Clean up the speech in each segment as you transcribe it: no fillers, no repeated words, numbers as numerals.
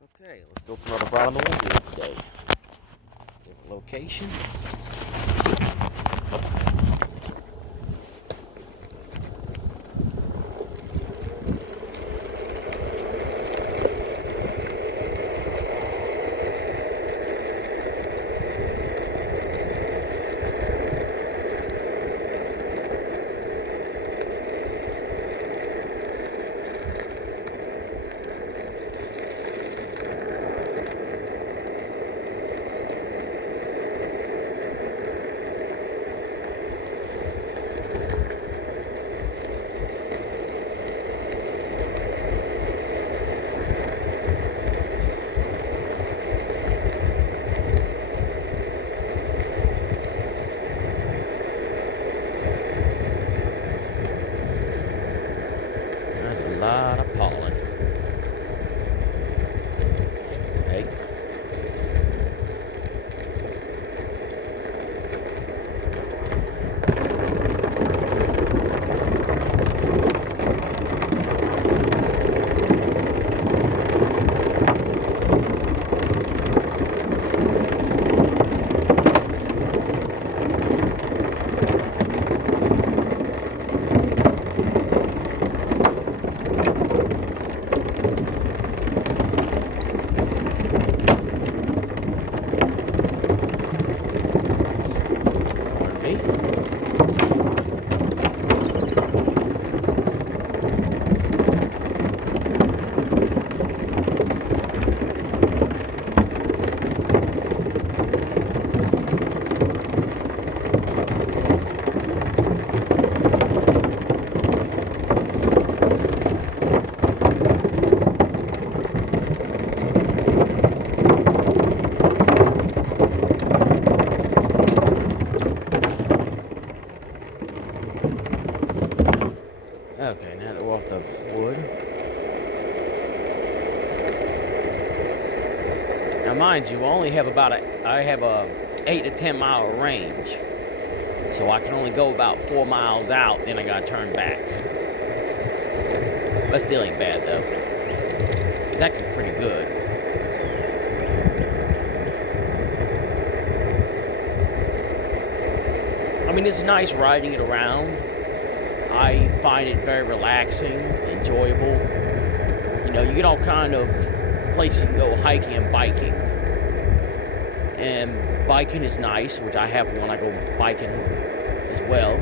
Okay, let's go for another ride on the one-wheel today. Different location. There's a lot of pollen. Hey. Okay, now that we're off the wood. Now, mind you, I have a 8 to 10 mile range, so I can only go about 4 miles out. Then I gotta turn back. But still ain't bad though. It's actually pretty good. I mean, it's nice riding it around. I find it very relaxing, enjoyable. You know, you get all kind of places you can go hiking and biking. And biking is nice, which I have when I go biking as well.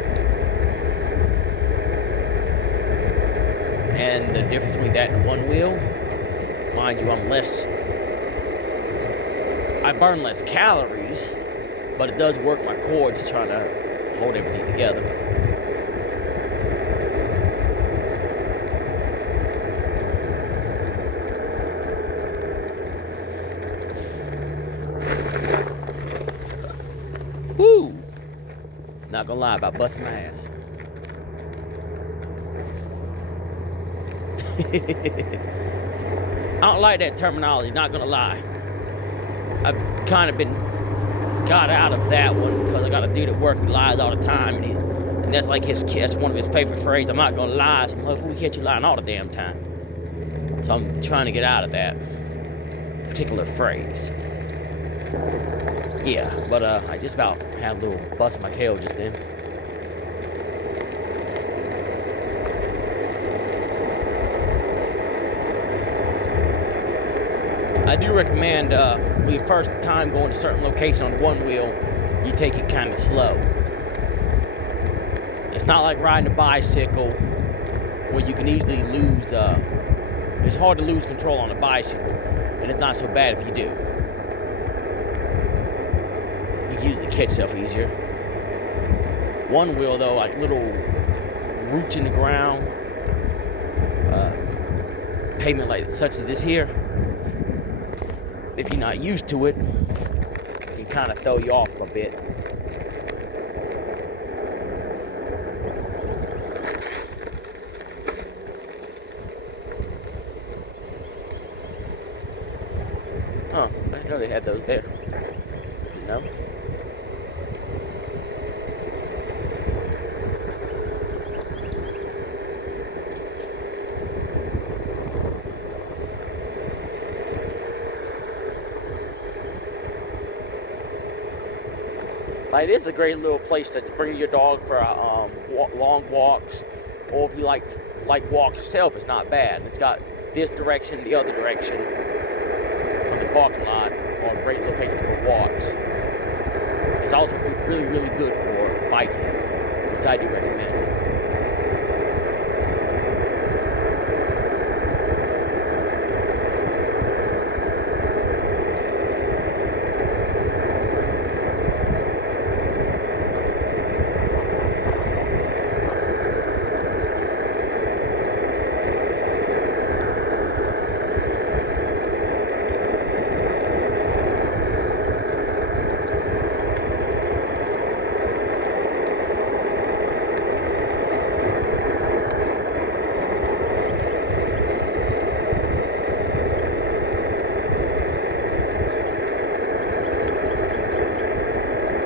And the difference between that and one wheel, mind you, I burn less calories, but it does work my core just trying to hold everything together. Woo! Not gonna lie, about busting my ass. I don't like that terminology, not gonna lie. I've kind of got out of that one because I got a dude at work who lies all the time, and that's like that's one of his favorite phrases. I'm not gonna lie, so motherfucker, we catch you lying all the damn time. So I'm trying to get out of that particular phrase. Yeah, but I just about had a little bust in my tail just then. I do recommend when your first time going to certain locations on one wheel, you take it kind of slow. It's not like riding a bicycle where you can easily lose. It's hard to lose control on a bicycle, and it's not so bad if you do. You can usually catch yourself easier. One wheel though, like little roots in the ground, pavement like such as this here, if you're not used to it, it can kind of throw you off a bit. Huh, I didn't know they had those there. No? Like, it's a great little place to bring your dog for long walks, or if you like walks yourself, it's not bad. It's got this direction, the other direction from the parking lot, are great locations for walks. It's also really, really good for biking, which I do recommend.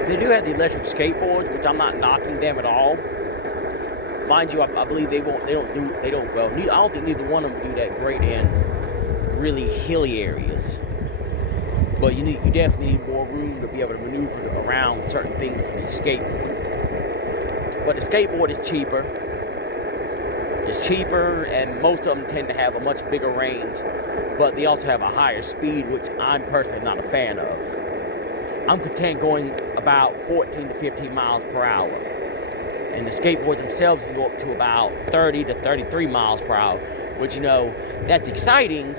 They do have the electric skateboards, which I'm not knocking them at all. Mind you, I believe I don't think neither one of them do that great in really hilly areas. But you definitely need more room to be able to maneuver around certain things for the skateboard. But the skateboard is cheaper. It's cheaper, and most of them tend to have a much bigger range, but they also have a higher speed, which I'm personally not a fan of. I'm content going about 14 to 15 miles per hour. And the skateboards themselves can go up to about 30 to 33 miles per hour, which, that's exciting,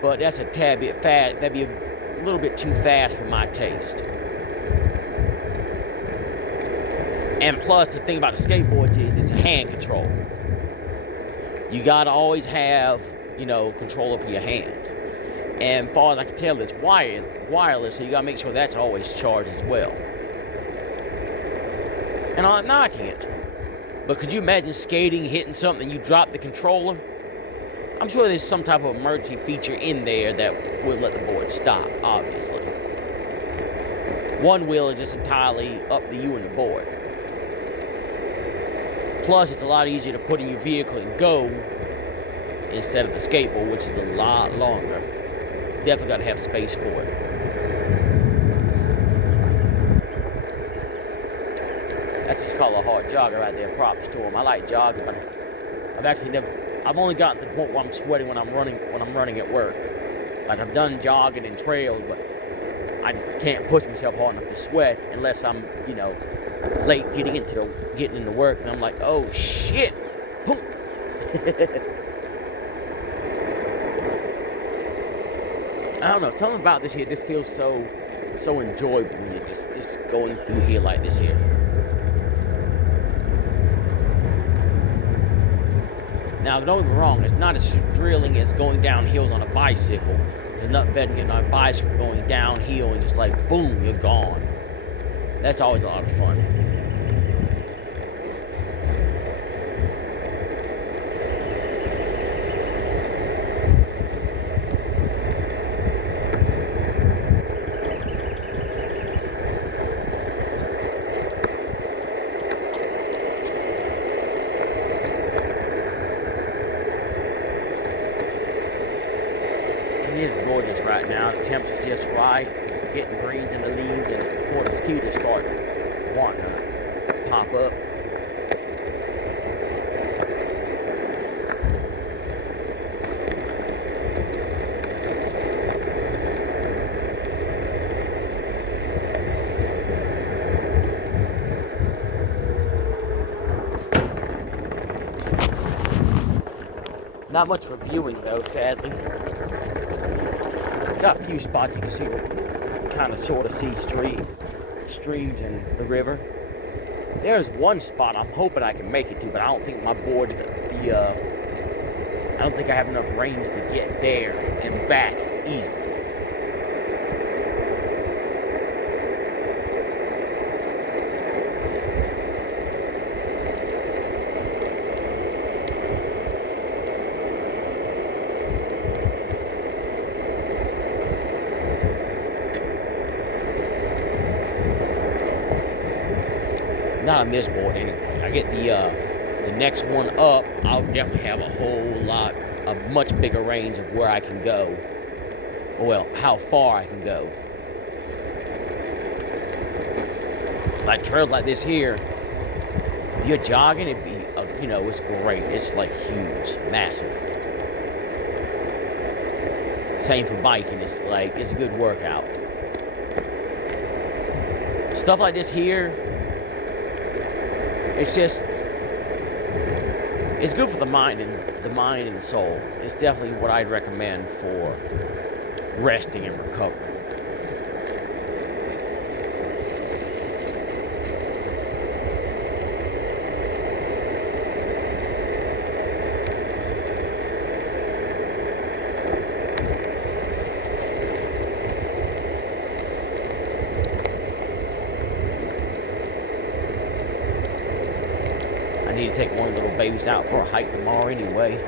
but that's a tad bit fast. That'd be a little bit too fast for my taste. And plus, the thing about the skateboards is it's a hand control. You gotta always have, control over your hand. And as far as I can tell, it's wireless, so you gotta make sure that's always charged as well. And I'm not knocking it, but could you imagine skating, hitting something, and you drop the controller? I'm sure there's some type of emergency feature in there that will let the board stop, obviously. One wheel is just entirely up to you and the board. Plus, it's a lot easier to put in your vehicle and go instead of the skateboard, which is a lot longer. Definitely got to have space for it. That's what you call a hard jogger right there. Props to him. I like jogging, but I've only gotten to the point where I'm sweating when I'm running at work. Like, I've done jogging and trails, but I just can't push myself hard enough to sweat unless I'm, late getting into work, and I'm like, oh shit. Boom. I don't know, something about this here just feels so enjoyable when you're just going through here like this here. Now, don't get me wrong, it's not as thrilling as going down hills on a bicycle. There's nothing better than getting on a bicycle, going downhill, and just like, boom, you're gone. That's always a lot of fun. It is gorgeous right now. The temperature's just right. It's getting greens in the leaves, and it's before the mosquitoes start wanting to pop up. Not much for viewing though, sadly. Got a few spots you can see, kind of sort of see streams and the river. There's one spot I'm hoping I can make it to, but I don't think my board, I don't think I have enough range to get there and back easily. Not on this board anyway. I get the next one up, I'll definitely have a much bigger range of where I can go. Well, how far I can go. Like trails like this here, if you're jogging, it'd be, you know, it's great. It's like huge, massive. Same for biking. It's like, it's a good workout. Stuff like this here, it's just, it's good for the mind and the soul. It's definitely what I'd recommend for resting and recovering. I need to take one of the little babies out for a hike tomorrow anyway.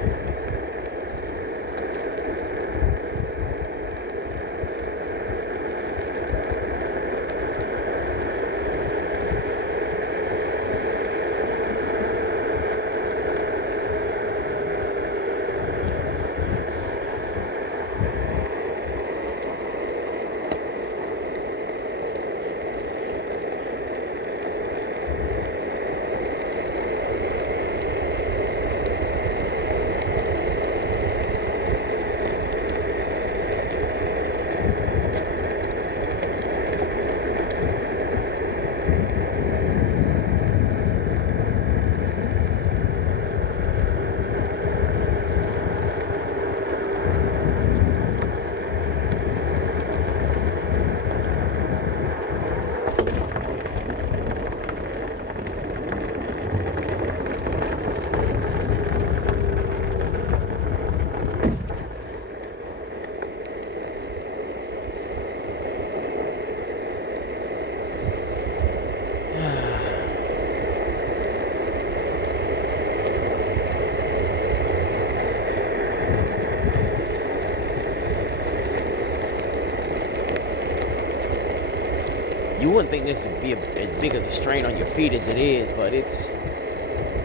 You wouldn't think this would be as big as a strain on your feet as it is, but it's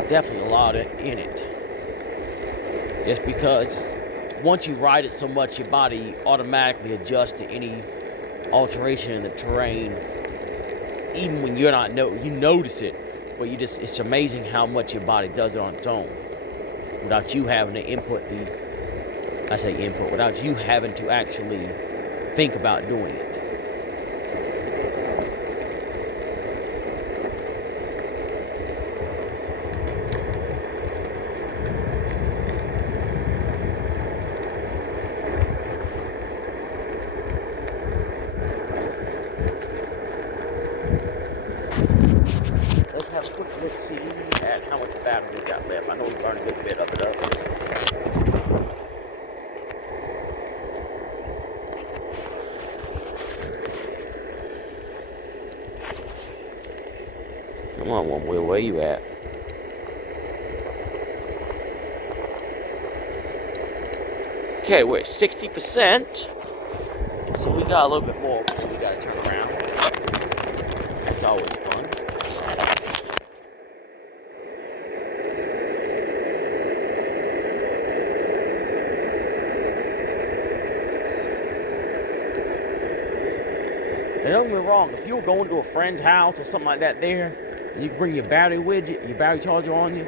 definitely a lot in it. Just because once you ride it so much, your body automatically adjusts to any alteration in the terrain. Even when you're not you notice it, but it's amazing how much your body does it on its own without you having to without you having to actually think about doing it. Let's have a quick look, see at how much battery we got left. I know we burned a good bit of it up. Come on, One Wheel, where you at? Okay, we're at 60%. So we got a little bit more before we gotta turn around. That's always fun. And don't get me wrong, if you were going to a friend's house or something like that there, and you can bring your battery widget, your battery charger on you,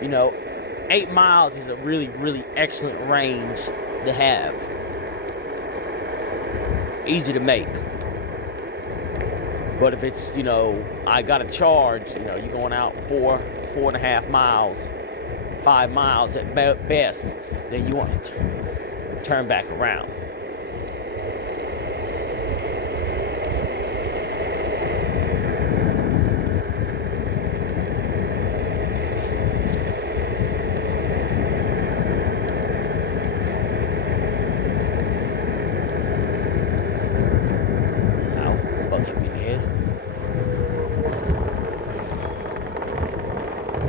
you know, 8 miles is a really, really excellent range to have. Easy to make. But if it's, you know, I got to charge, you know, you're going out 4.5 miles, 5 miles at best, then you want to turn back around.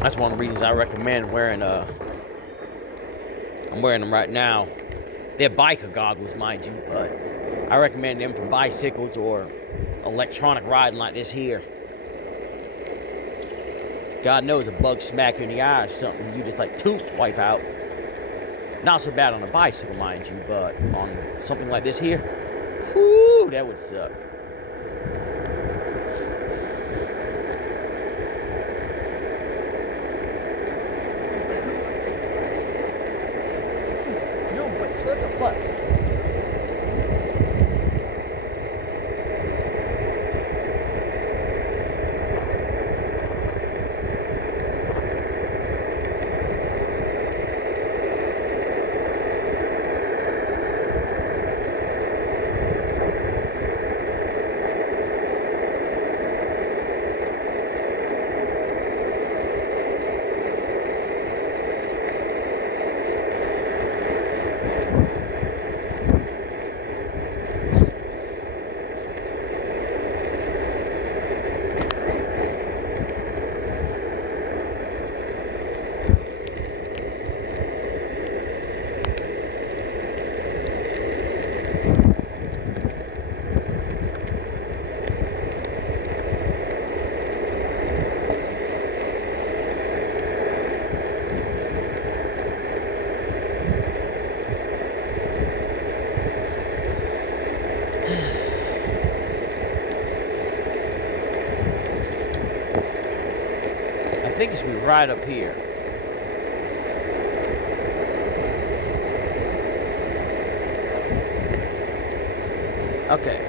That's one of the reasons I recommend wearing I'm wearing them right now. They're biker goggles, mind you, but I recommend them for bicycles or electronic riding like this here. God knows a bug smack you in the eye or something, you just like wipe out. Not so bad on a bicycle, mind you, but on something like this here, whoo, that would suck. Plus. I think it should be right up here. Okay.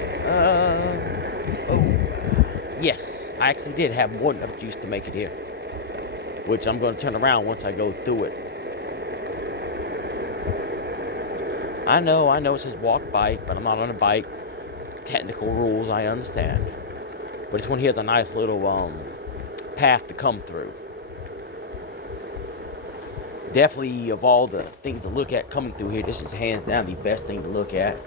Oh. Yes, I actually did have more than enough juice to make it here, which I'm going to turn around once I go through it. I know it says walk bike, but I'm not on a bike. Technical rules, I understand. But this one here is a nice little path to come through. Definitely, of all the things to look at coming through here, this is hands down the best thing to look at.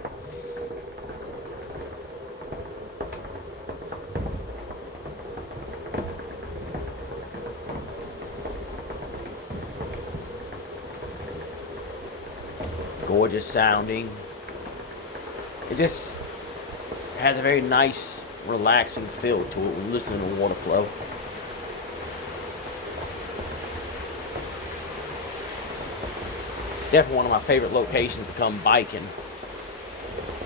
Gorgeous sounding. It just has a very nice, relaxing feel to it when listening to water flow. Definitely one of my favorite locations to come biking.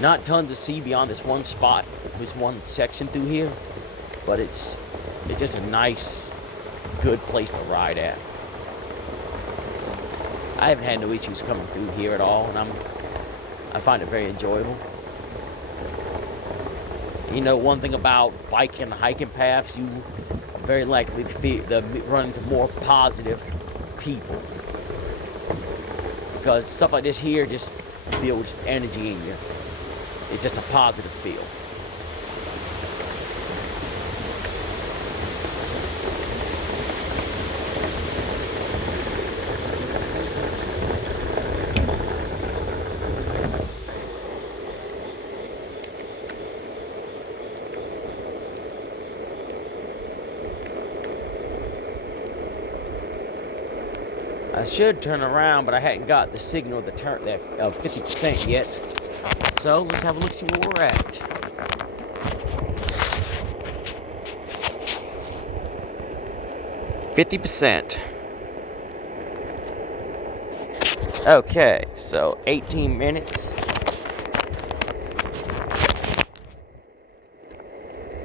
Not tons to see beyond this one spot, this one section through here, but it's just a nice, good place to ride at. I haven't had no issues coming through here at all, and I find it very enjoyable. You know, one thing about biking and hiking paths, you are very likely to run into more positive people. Because stuff like this here just builds energy in you. It's just a positive feel. I should turn around, but I hadn't got the signal to turn that 50% yet. So let's have a look, see where we're at. %. Okay, so 18 minutes.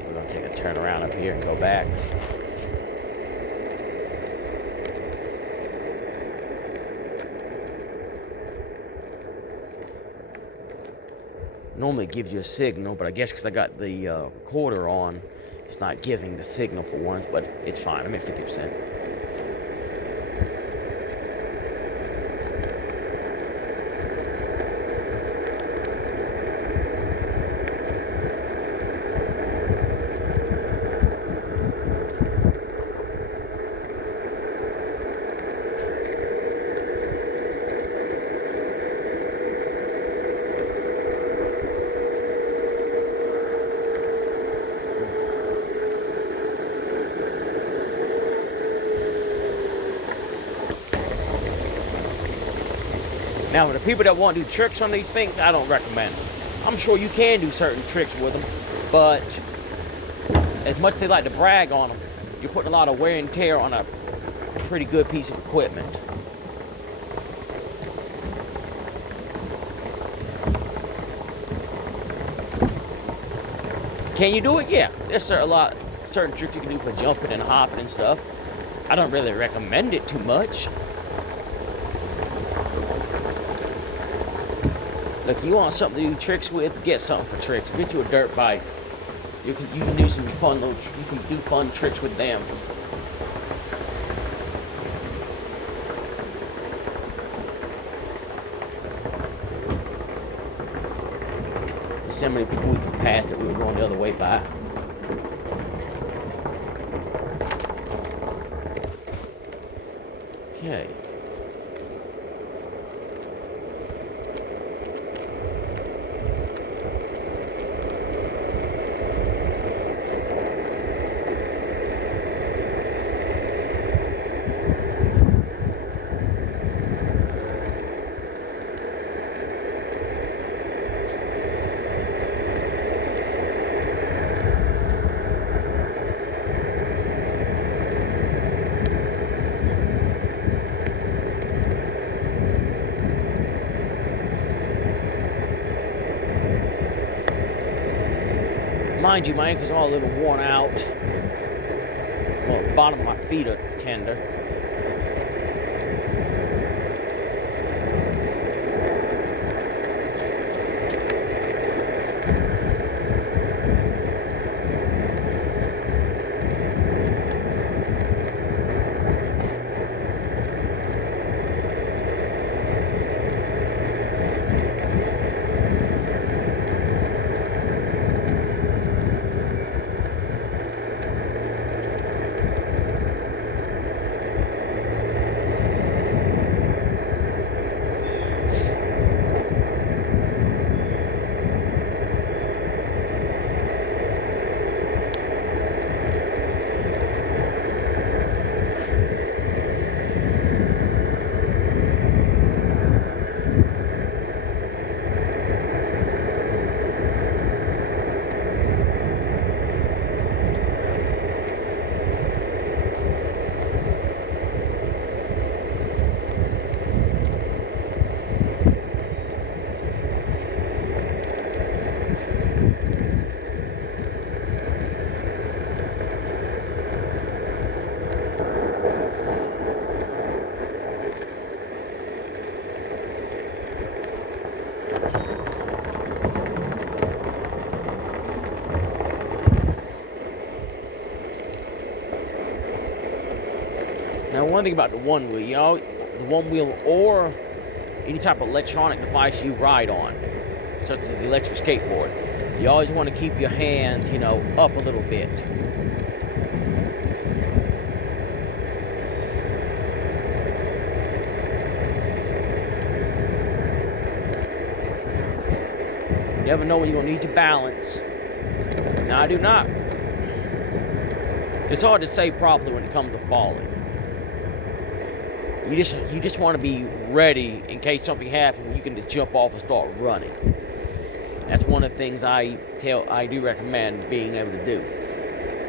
We're gonna take a turn around up here and go back. Normally it gives you a signal, but I guess because I got the recorder on, it's not giving the signal for once, but it's fine. I'm at 50%. Now, for the people that want to do tricks on these things, I don't recommend them. I'm sure you can do certain tricks with them, but as much as they like to brag on them, you're putting a lot of wear and tear on a pretty good piece of equipment. Can you do it? Yeah. There's certain tricks you can do for jumping and hopping and stuff. I don't really recommend it too much. Look, you want something to do tricks with? Get something for tricks. Get you a dirt bike. You can do some fun you can do fun tricks with them. There's so many people we can pass that we were going the other way by. Okay. Mind you, my ankles are all a little worn out. Well, the bottom of my feet are tender. Now, one thing about the one wheel, the one wheel or any type of electronic device you ride on, such as the electric skateboard, you always want to keep your hands, up a little bit. You never know when you're going to need your balance. Now, I do not. It's hard to say properly when it comes to falling. You just want to be ready in case something happens. You can just jump off and start running. That's one of the things I do recommend being able to do.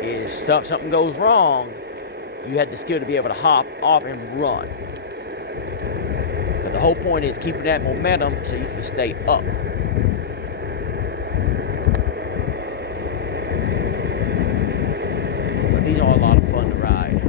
Is something goes wrong, you have the skill to be able to hop off and run. Because the whole point is keeping that momentum so you can stay up. But these are a lot of fun to ride.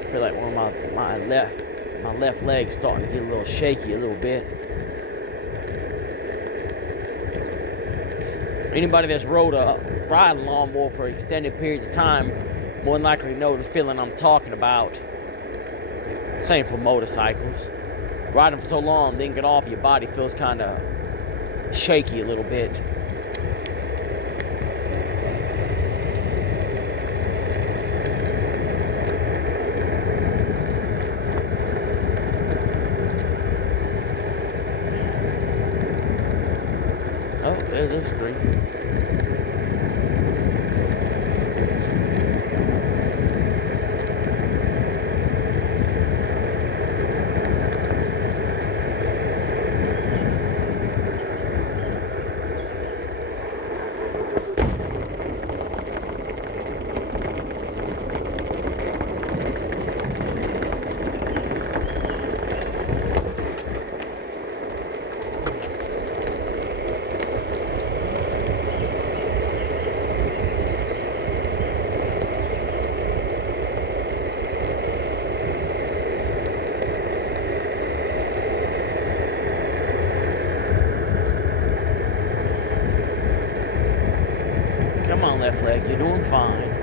I feel like one of my left leg's starting to get a little shaky a little bit. Anybody that's rode a riding lawnmower for extended periods of time more than likely know the feeling I'm talking about. Same for motorcycles. Riding for so long, then get off, your body feels kind of shaky a little bit. Oh, there's three. on that flag. You're doing fine.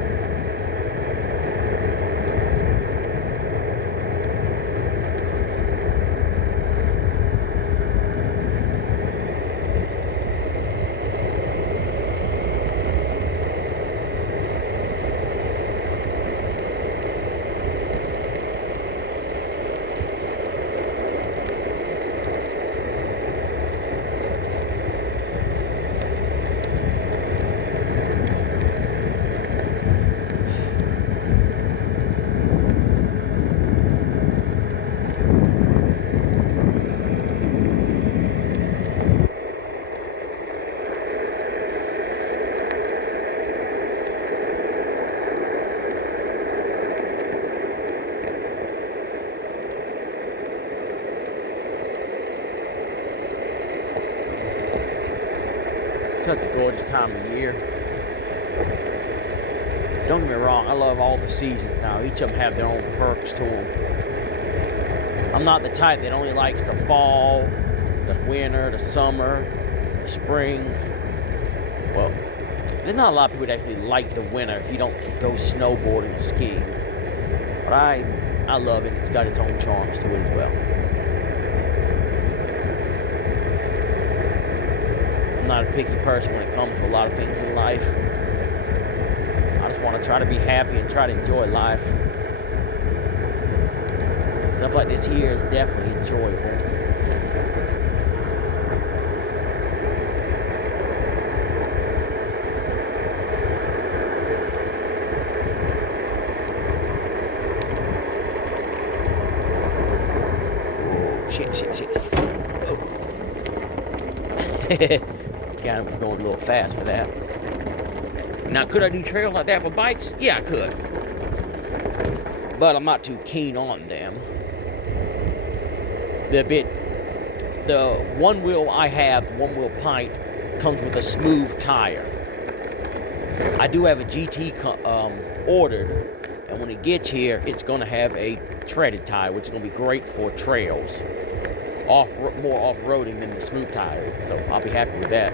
Such a gorgeous time of year. Don't get me wrong, I love all the seasons now. Each of them have their own perks to them. I'm not the type that only likes the fall, the winter, the summer, the spring. Well, there's not a lot of people that actually like the winter if you don't go snowboarding or skiing. But I love it. It's got its own charms to it as well. I'm not a picky person when it comes to a lot of things in life. I just want to try to be happy and try to enjoy life. Stuff like this here is definitely enjoyable. Shit. Oh. Kind of was going a little fast for that. Now, could I do trails like that for bikes? Yeah, I could. But I'm not too keen on them. The one wheel I have, the one wheel pint, comes with a smooth tire. I do have a GT ordered, and when it gets here, it's going to have a treaded tire, which is going to be great for trails. More off-roading than the smooth tire, so I'll be happy with that.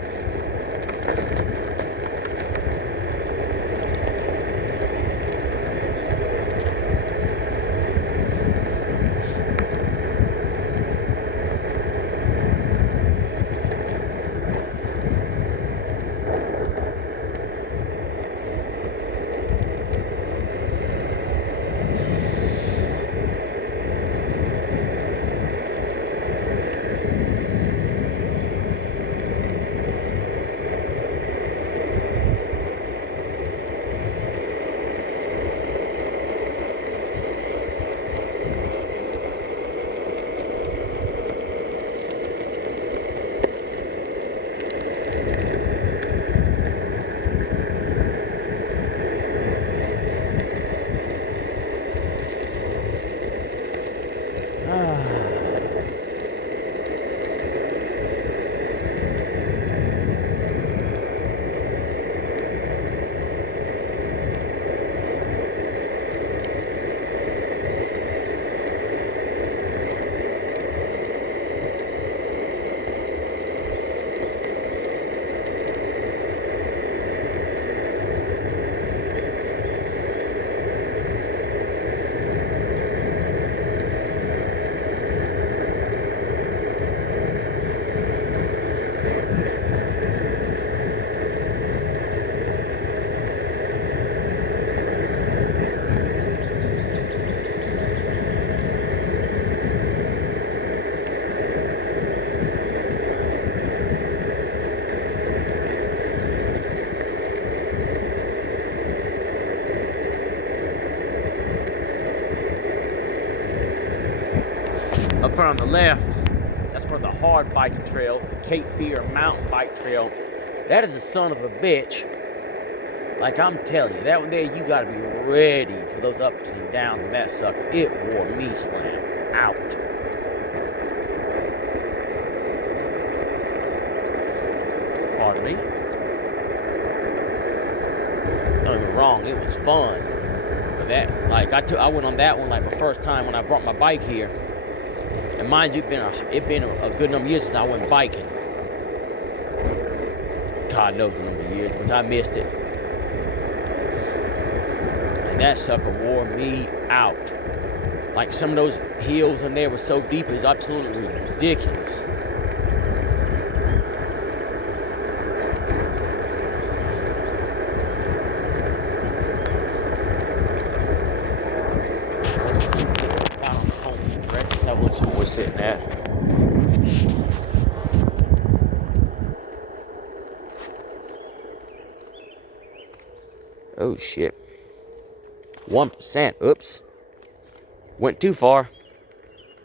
Up on the left, that's for the hard biking trails, the Cape Fear mountain bike trail. That is a son of a bitch. Like I'm telling you, that one there, you gotta be ready for those ups and downs of that sucker. It wore me slam out. Pardon me. Don't get me wrong, it was fun. But that, like I went on that one like the first time when I brought my bike here. And mind you, it's been a good number of years since I went biking. God knows the number of years, but I missed it. that sucker wore me out. Like some of those hills in there were so deep, it's absolutely ridiculous. That was who we're sitting at. Oh shit. 1%. Oops. Went too far.